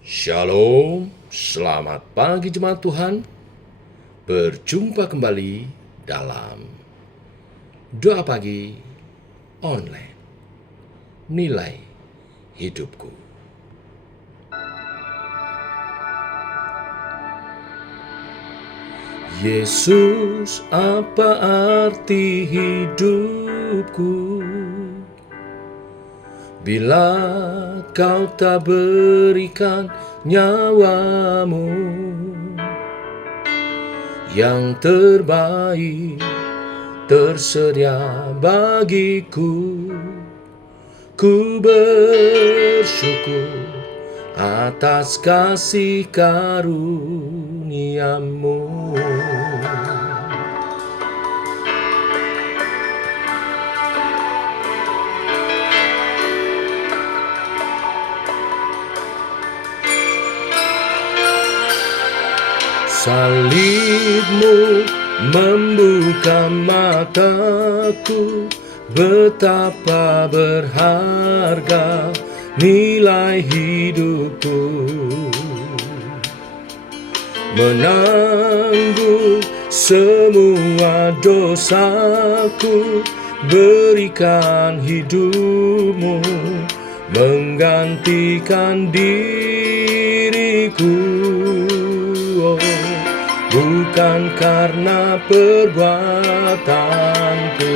Shalom, selamat pagi jemaat Tuhan. Berjumpa kembali dalam doa pagi online. Nilai hidupku. Yesus, apa arti hidupku bila kau tak berikan nyawamu yang terbaik tersedia bagiku. Ku bersyukur atas kasih karuniamu. Salibmu membuka mataku, betapa berharga nilai hidupku. Menanggung semua dosaku, berikan hidupmu menggantikan diriku. Bukan karena perbuatanku,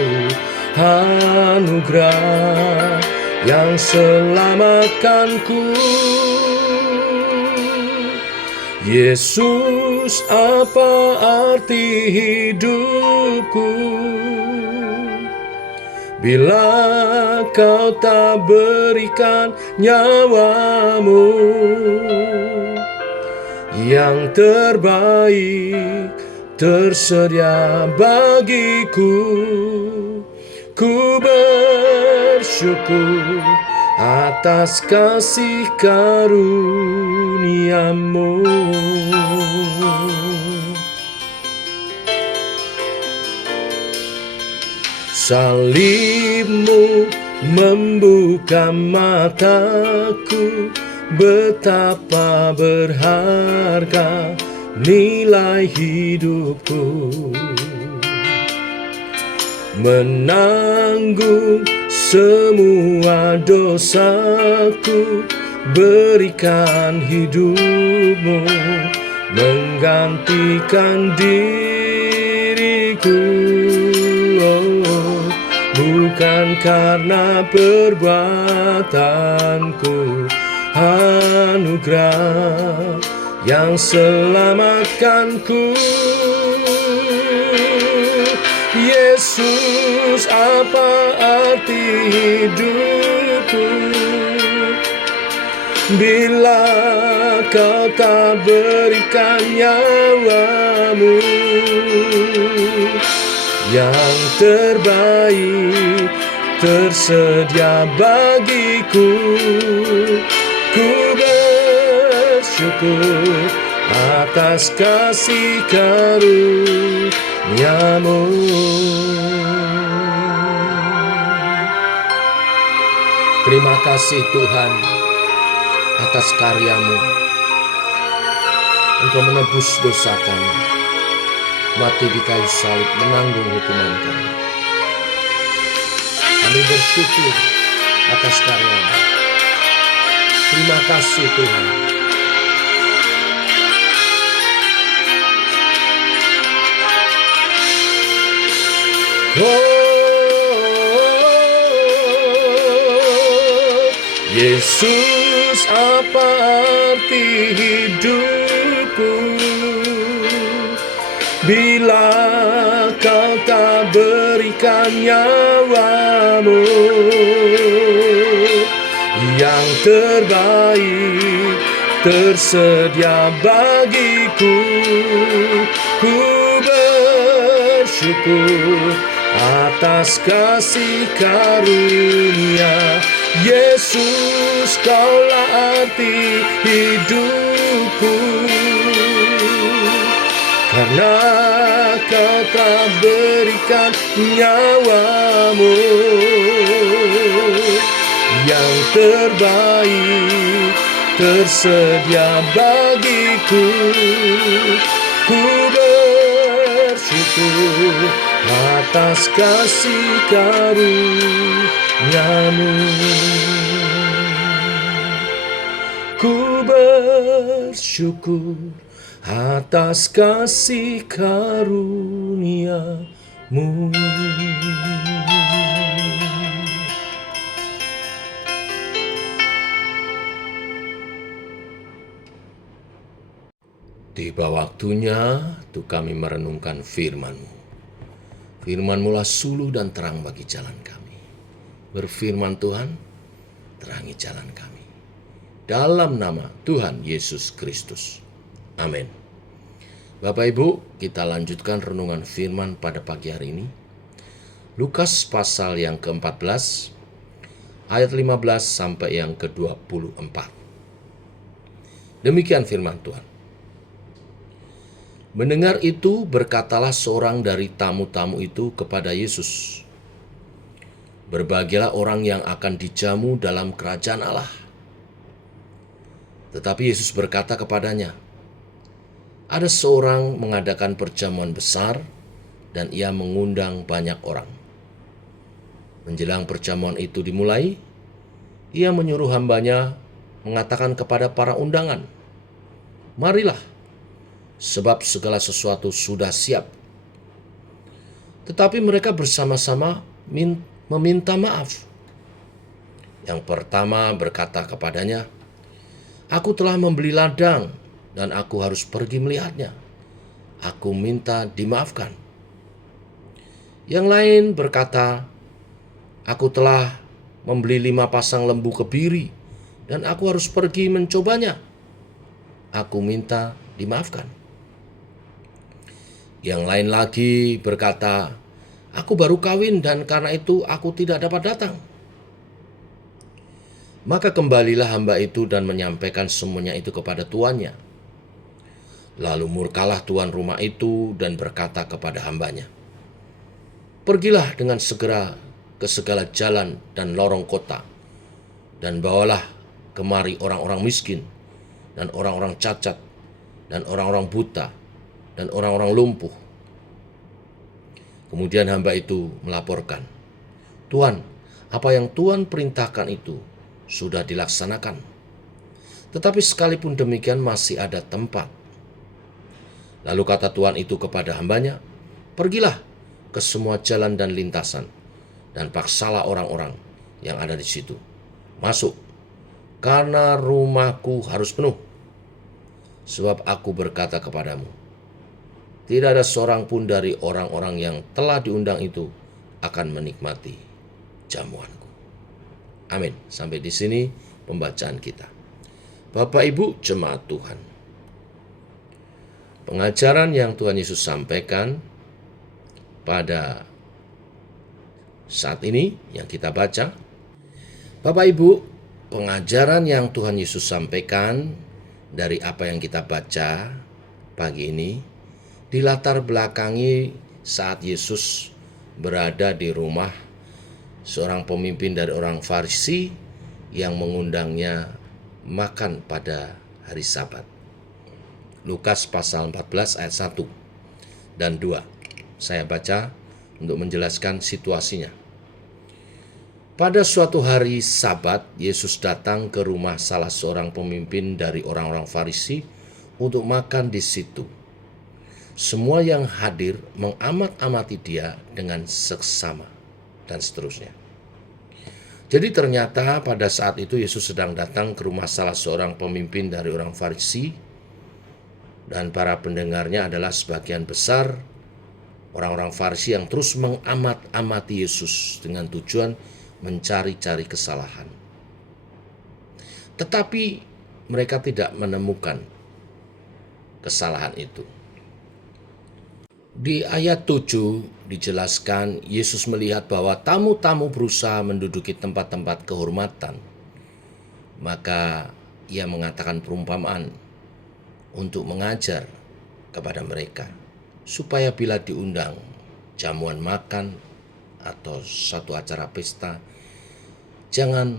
anugerah yang selamatkanku. Yesus, apa arti hidupku bila kau tak berikan nyawamu yang terbaik tersedia bagiku. Ku bersyukur atas kasih karuniamu. Salibmu membuka mataku, betapa berharga nilai hidupku. Menanggung semua dosaku, berikan hidupmu menggantikan diriku. Bukan karena perbuatanku, anugerah yang selamatkanku. Yesus, apa arti hidupku bila kau tak berikan nyawamu yang terbaik tersedia bagiku. Ku bersyukur atas kasih karuniamu. Terima kasih Tuhan atas karyamu. Engkau menebus dosa kami, mati di kayu salib menanggung hukuman kami. Kami bersyukur atas karyamu. Terima kasih Tuhan. Yesus, apa arti hidupku bila kau tak berikan nyawamu yang terbaik tersedia bagiku. Ku bersyukur atas kasih karunia. Yesus, kaulah arti hidupku, karena kau telah berikan nyawamu yang terbaik tersedia bagiku. Ku bersyukur atas kasih karunia-Mu. Ku bersyukur atas kasih karunia-Mu. Tiba waktunya untuk kami merenungkan firman-Mu. Firman-Mu lah suluh dan terang bagi jalan kami. Berfirman Tuhan, terangi jalan kami. Dalam nama Tuhan Yesus Kristus. Amin. Bapak Ibu, kita lanjutkan renungan firman pada pagi hari ini. Lukas pasal yang ke-14, ayat 15 sampai yang ke-24. Demikian firman Tuhan. Mendengar itu, berkatalah seorang dari tamu-tamu itu kepada Yesus, "Berbahagialah orang yang akan dijamu dalam kerajaan Allah." Tetapi Yesus berkata kepadanya, "Ada seorang mengadakan perjamuan besar dan ia mengundang banyak orang. Menjelang perjamuan itu dimulai, ia menyuruh hambanya mengatakan kepada para undangan, 'Marilah, sebab segala sesuatu sudah siap.' Tetapi mereka bersama-sama meminta maaf. Yang pertama berkata kepadanya, 'Aku telah membeli ladang dan aku harus pergi melihatnya. Aku minta dimaafkan.' Yang lain berkata, 'Aku telah membeli 5 pasang lembu kebiri dan aku harus pergi mencobanya. Aku minta dimaafkan.' Yang lain lagi berkata, 'Aku baru kawin dan karena itu aku tidak dapat datang.' Maka kembalilah hamba itu dan menyampaikan semuanya itu kepada tuannya. Lalu murkalah tuan rumah itu dan berkata kepada hambanya, 'Pergilah dengan segera ke segala jalan dan lorong kota, dan bawalah kemari orang-orang miskin, dan orang-orang cacat, dan orang-orang buta, dan orang-orang lumpuh.' Kemudian hamba itu melaporkan, 'Tuan, apa yang Tuan perintahkan itu sudah dilaksanakan. Tetapi sekalipun demikian masih ada tempat.' Lalu kata tuan itu kepada hambanya, 'Pergilah ke semua jalan dan lintasan, dan paksalah orang-orang yang ada di situ masuk, karena rumahku harus penuh. Sebab aku berkata kepadamu, tidak ada seorang pun dari orang-orang yang telah diundang itu akan menikmati jamuanku.'" Amin. Sampai di sini pembacaan kita. Bapak Ibu jemaat Tuhan, pengajaran yang Tuhan Yesus sampaikan pada saat ini yang kita baca, Bapak Ibu, pengajaran yang Tuhan Yesus sampaikan dari apa yang kita baca pagi ini dilatar belakangi saat Yesus berada di rumah seorang pemimpin dari orang Farisi yang mengundangnya makan pada hari Sabat. Lukas pasal 14 ayat 1 dan 2. Saya baca untuk menjelaskan situasinya. Pada suatu hari Sabat, Yesus datang ke rumah salah seorang pemimpin dari orang-orang Farisi untuk makan di situ. Semua yang hadir mengamat-amati dia dengan seksama, dan seterusnya. Jadi ternyata pada saat itu Yesus sedang datang ke rumah salah seorang pemimpin dari orang Farisi, dan para pendengarnya adalah sebagian besar orang-orang Farisi yang terus mengamat-amati Yesus dengan tujuan mencari-cari kesalahan. Tetapi mereka tidak menemukan kesalahan itu. Di ayat 7 dijelaskan Yesus melihat bahwa tamu-tamu berusaha menduduki tempat-tempat kehormatan. Maka ia mengatakan perumpamaan untuk mengajar kepada mereka, supaya bila diundang jamuan makan atau satu acara pesta, jangan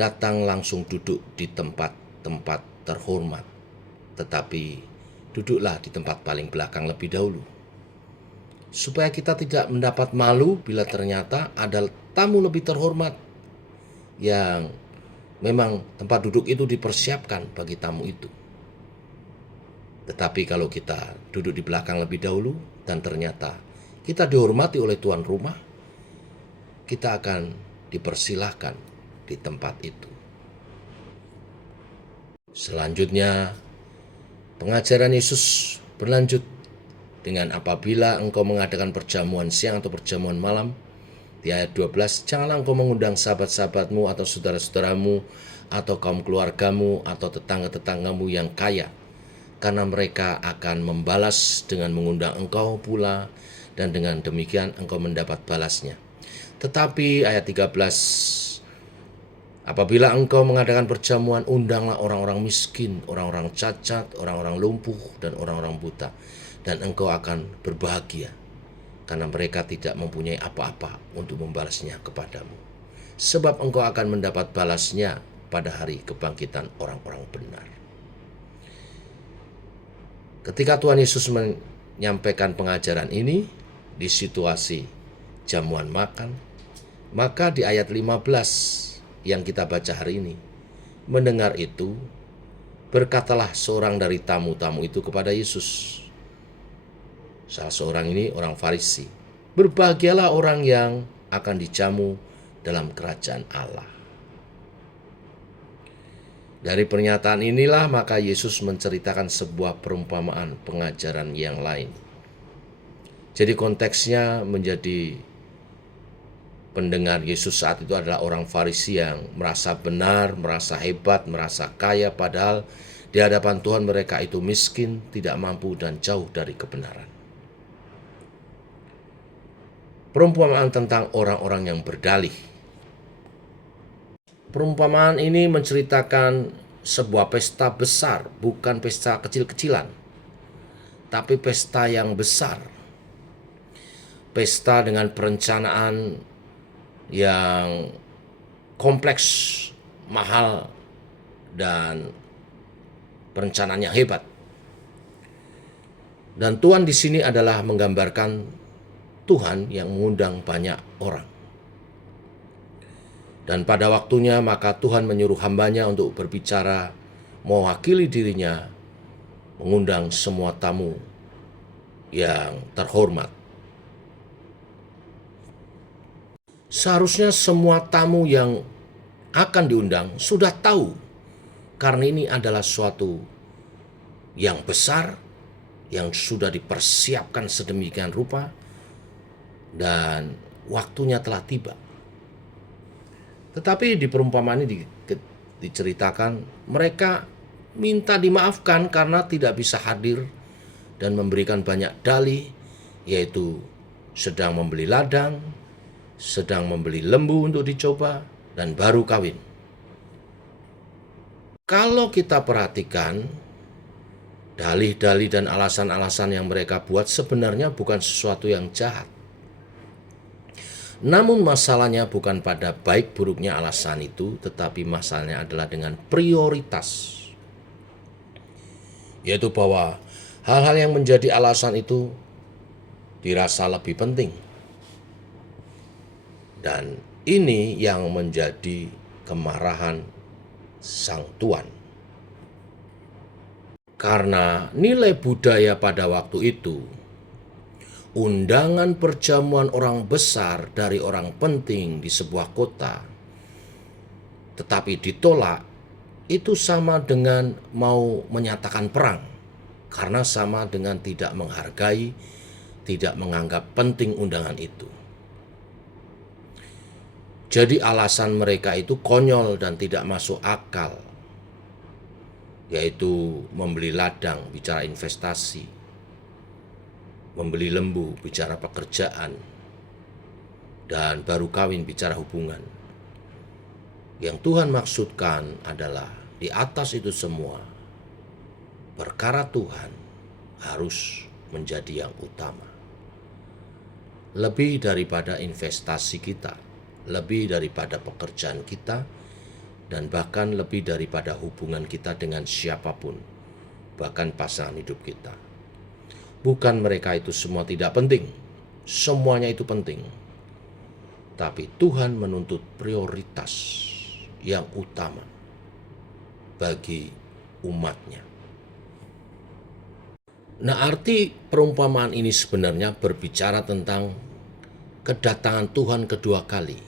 datang langsung duduk di tempat tempat terhormat, tetapi duduklah di tempat paling belakang lebih dahulu. Supaya kita tidak mendapat malu bila ternyata ada tamu lebih terhormat yang memang tempat duduk itu dipersiapkan bagi tamu itu. Tetapi kalau kita duduk di belakang lebih dahulu dan ternyata kita dihormati oleh tuan rumah, kita akan dipersilahkan di tempat itu. Selanjutnya, pengajaran Yesus berlanjut dengan apabila engkau mengadakan perjamuan siang atau perjamuan malam, di ayat 12, janganlah engkau mengundang sahabat-sahabatmu atau saudara-saudaramu atau kaum keluargamu atau tetangga-tetanggamu yang kaya, karena mereka akan membalas dengan mengundang engkau pula, dan dengan demikian engkau mendapat balasnya. Tetapi ayat 13, apabila engkau mengadakan perjamuan, undanglah orang-orang miskin, orang-orang cacat, orang-orang lumpuh, dan orang-orang buta, dan engkau akan berbahagia, karena mereka tidak mempunyai apa-apa untuk membalasnya kepadamu. Sebab engkau akan mendapat balasnya pada hari kebangkitan orang-orang benar. Ketika Tuhan Yesus menyampaikan pengajaran ini di situasi jamuan makan, maka di ayat 15 yang kita baca hari ini, mendengar itu, berkatalah seorang dari tamu-tamu itu kepada Yesus. Salah seorang ini orang Farisi. Berbahagialah orang yang akan dijamu dalam kerajaan Allah. Dari pernyataan inilah maka Yesus menceritakan sebuah perumpamaan pengajaran yang lain. Jadi konteksnya menjadi pendengar Yesus saat itu adalah orang Farisi yang merasa benar, merasa hebat, merasa kaya, padahal di hadapan Tuhan mereka itu miskin, tidak mampu, dan jauh dari kebenaran. Perumpamaan tentang orang-orang yang berdalih. Perumpamaan ini menceritakan sebuah pesta besar, bukan pesta kecil-kecilan, tapi pesta yang besar. Pesta dengan perencanaan yang kompleks, mahal, dan perencanaan yang hebat. Dan Tuhan di sini adalah menggambarkan Tuhan yang mengundang banyak orang. Dan pada waktunya maka Tuhan menyuruh hambanya untuk berbicara mewakili dirinya, mengundang semua tamu yang terhormat. Seharusnya semua tamu yang akan diundang sudah tahu, karena ini adalah suatu yang besar, yang sudah dipersiapkan sedemikian rupa, dan waktunya telah tiba. Tetapi di perumpamaan ini diceritakan mereka minta dimaafkan karena tidak bisa hadir dan memberikan banyak dalih, yaitu sedang membeli ladang, sedang membeli lembu untuk dicoba, dan baru kawin. Kalau kita perhatikan, dalih-dalih dan alasan-alasan yang mereka buat sebenarnya bukan sesuatu yang jahat. Namun masalahnya bukan pada baik buruknya alasan itu, tetapi masalahnya adalah dengan prioritas. Yaitu bahwa hal-hal yang menjadi alasan itu dirasa lebih penting. Dan ini yang menjadi kemarahan sang tuan. Karena nilai budaya pada waktu itu, undangan perjamuan orang besar dari orang penting di sebuah kota, tetapi ditolak, itu sama dengan mau menyatakan perang, karena sama dengan tidak menghargai, tidak menganggap penting undangan itu. Jadi alasan mereka itu konyol dan tidak masuk akal, yaitu membeli ladang, bicara investasi, membeli lembu, bicara pekerjaan, dan baru kawin, bicara hubungan. Yang Tuhan maksudkan adalah di atas itu semua, perkara Tuhan harus menjadi yang utama. Lebih daripada investasi kita, lebih daripada pekerjaan kita, dan bahkan lebih daripada hubungan kita dengan siapapun, bahkan pasangan hidup kita. Bukan mereka itu semua tidak penting, semuanya itu penting. Tapi Tuhan menuntut prioritas yang utama bagi umatnya. Nah, arti perumpamaan ini sebenarnya berbicara tentang kedatangan Tuhan kedua kali,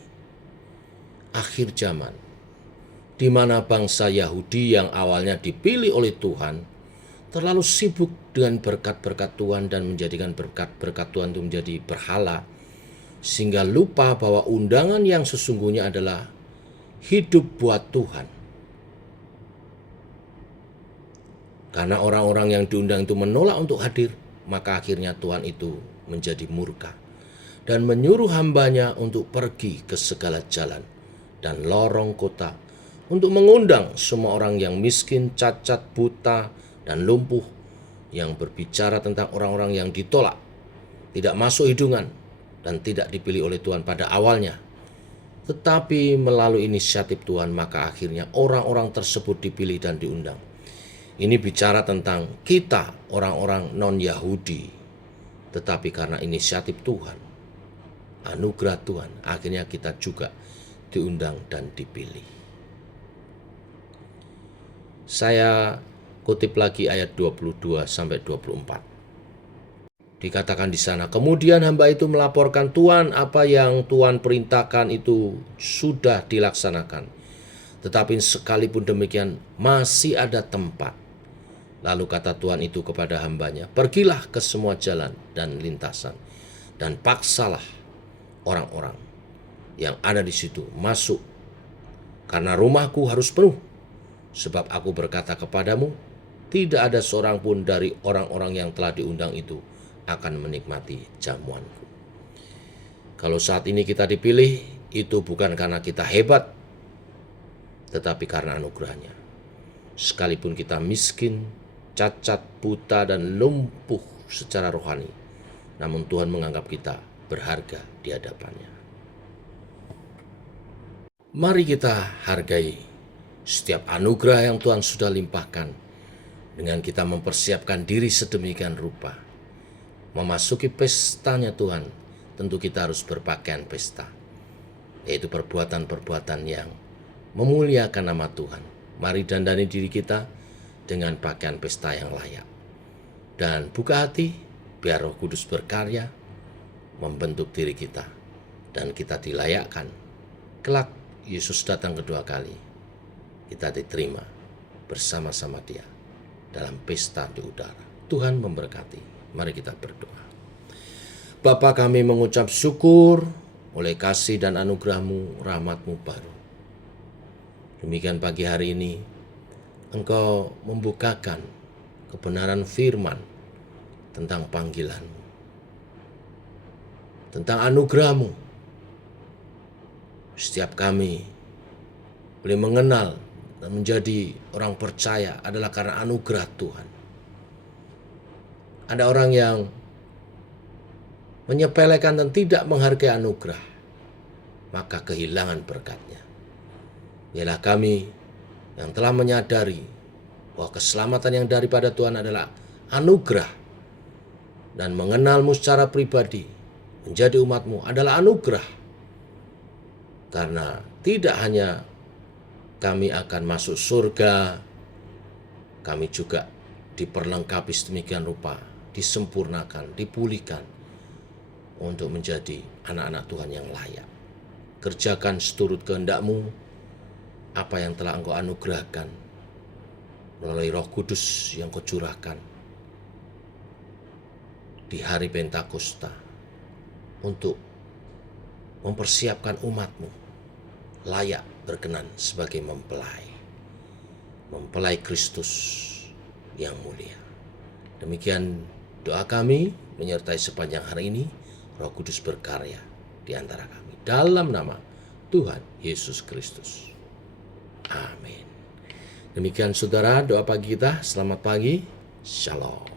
akhir zaman, di mana bangsa Yahudi yang awalnya dipilih oleh Tuhan terlalu sibuk dengan berkat-berkat Tuhan dan menjadikan berkat-berkat Tuhan itu menjadi berhala, sehingga lupa bahwa undangan yang sesungguhnya adalah hidup buat Tuhan. Karena orang-orang yang diundang itu menolak untuk hadir, maka akhirnya Tuhan itu menjadi murka dan menyuruh hambanya untuk pergi ke segala jalan dan lorong kota untuk mengundang semua orang yang miskin, cacat, buta, dan lumpuh, yang berbicara tentang orang-orang yang ditolak, tidak masuk hidungan, dan tidak dipilih oleh Tuhan pada awalnya. Tetapi melalui inisiatif Tuhan, maka akhirnya orang-orang tersebut dipilih dan diundang. Ini bicara tentang kita, orang-orang non-Yahudi. Tetapi karena inisiatif Tuhan, anugerah Tuhan, akhirnya kita juga diundang dan dipilih. Saya kutip lagi ayat 22-24. Dikatakan di sana, kemudian hamba itu melaporkan Tuhan apa yang Tuhan perintahkan itu sudah dilaksanakan. Tetapi sekalipun demikian masih ada tempat. Lalu kata Tuhan itu kepada hambanya, pergilah ke semua jalan dan lintasan, dan paksalah orang-orang yang ada di situ masuk, karena rumahku harus penuh. Sebab aku berkata kepadamu, tidak ada seorang pun dari orang-orang yang telah diundang itu akan menikmati jamuanku. Kalau saat ini kita dipilih, itu bukan karena kita hebat, tetapi karena anugerahnya. Sekalipun kita miskin, cacat, buta, dan lumpuh secara rohani, namun Tuhan menganggap kita berharga di hadapannya. Mari kita hargai setiap anugerah yang Tuhan sudah limpahkan dengan kita mempersiapkan diri sedemikian rupa. Memasuki pestanya Tuhan, tentu kita harus berpakaian pesta, yaitu perbuatan-perbuatan yang memuliakan nama Tuhan. Mari dandani diri kita dengan pakaian pesta yang layak. Dan buka hati, biar Roh Kudus berkarya, membentuk diri kita, dan kita dilayakkan. Kelak Yesus datang kedua kali, kita diterima bersama-sama Dia dalam pesta di udara. Tuhan memberkati. Mari kita berdoa. Bapa, kami mengucap syukur oleh kasih dan anugerah-Mu, rahmat-Mu baru. Demikian pagi hari ini, Engkau membukakan kebenaran firman tentang panggilan-Mu, tentang anugerah-Mu. Setiap kami boleh mengenal dan menjadi orang percaya adalah karena anugerah Tuhan. Ada orang yang menyepelekan dan tidak menghargai anugerah, maka kehilangan berkatnya. Biarlah kami yang telah menyadari bahwa keselamatan yang daripada Tuhan adalah anugerah, dan mengenal-Mu secara pribadi, menjadi umat-Mu adalah anugerah. Karena tidak hanya kami akan masuk surga, kami juga diperlengkapi sedemikian rupa, disempurnakan, dipulihkan untuk menjadi anak-anak Tuhan yang layak. Kerjakan seturut kehendak-Mu apa yang telah Engkau anugerahkan melalui Roh Kudus yang Kau curahkan di hari Pentakosta untuk mempersiapkan umat-Mu layak berkenan sebagai mempelai Kristus yang mulia. Demikian doa kami menyertai sepanjang hari ini. Roh Kudus berkarya di antara kami dalam nama Tuhan Yesus Kristus. Amin. Demikian saudara doa pagi kita. Selamat pagi. Shalom.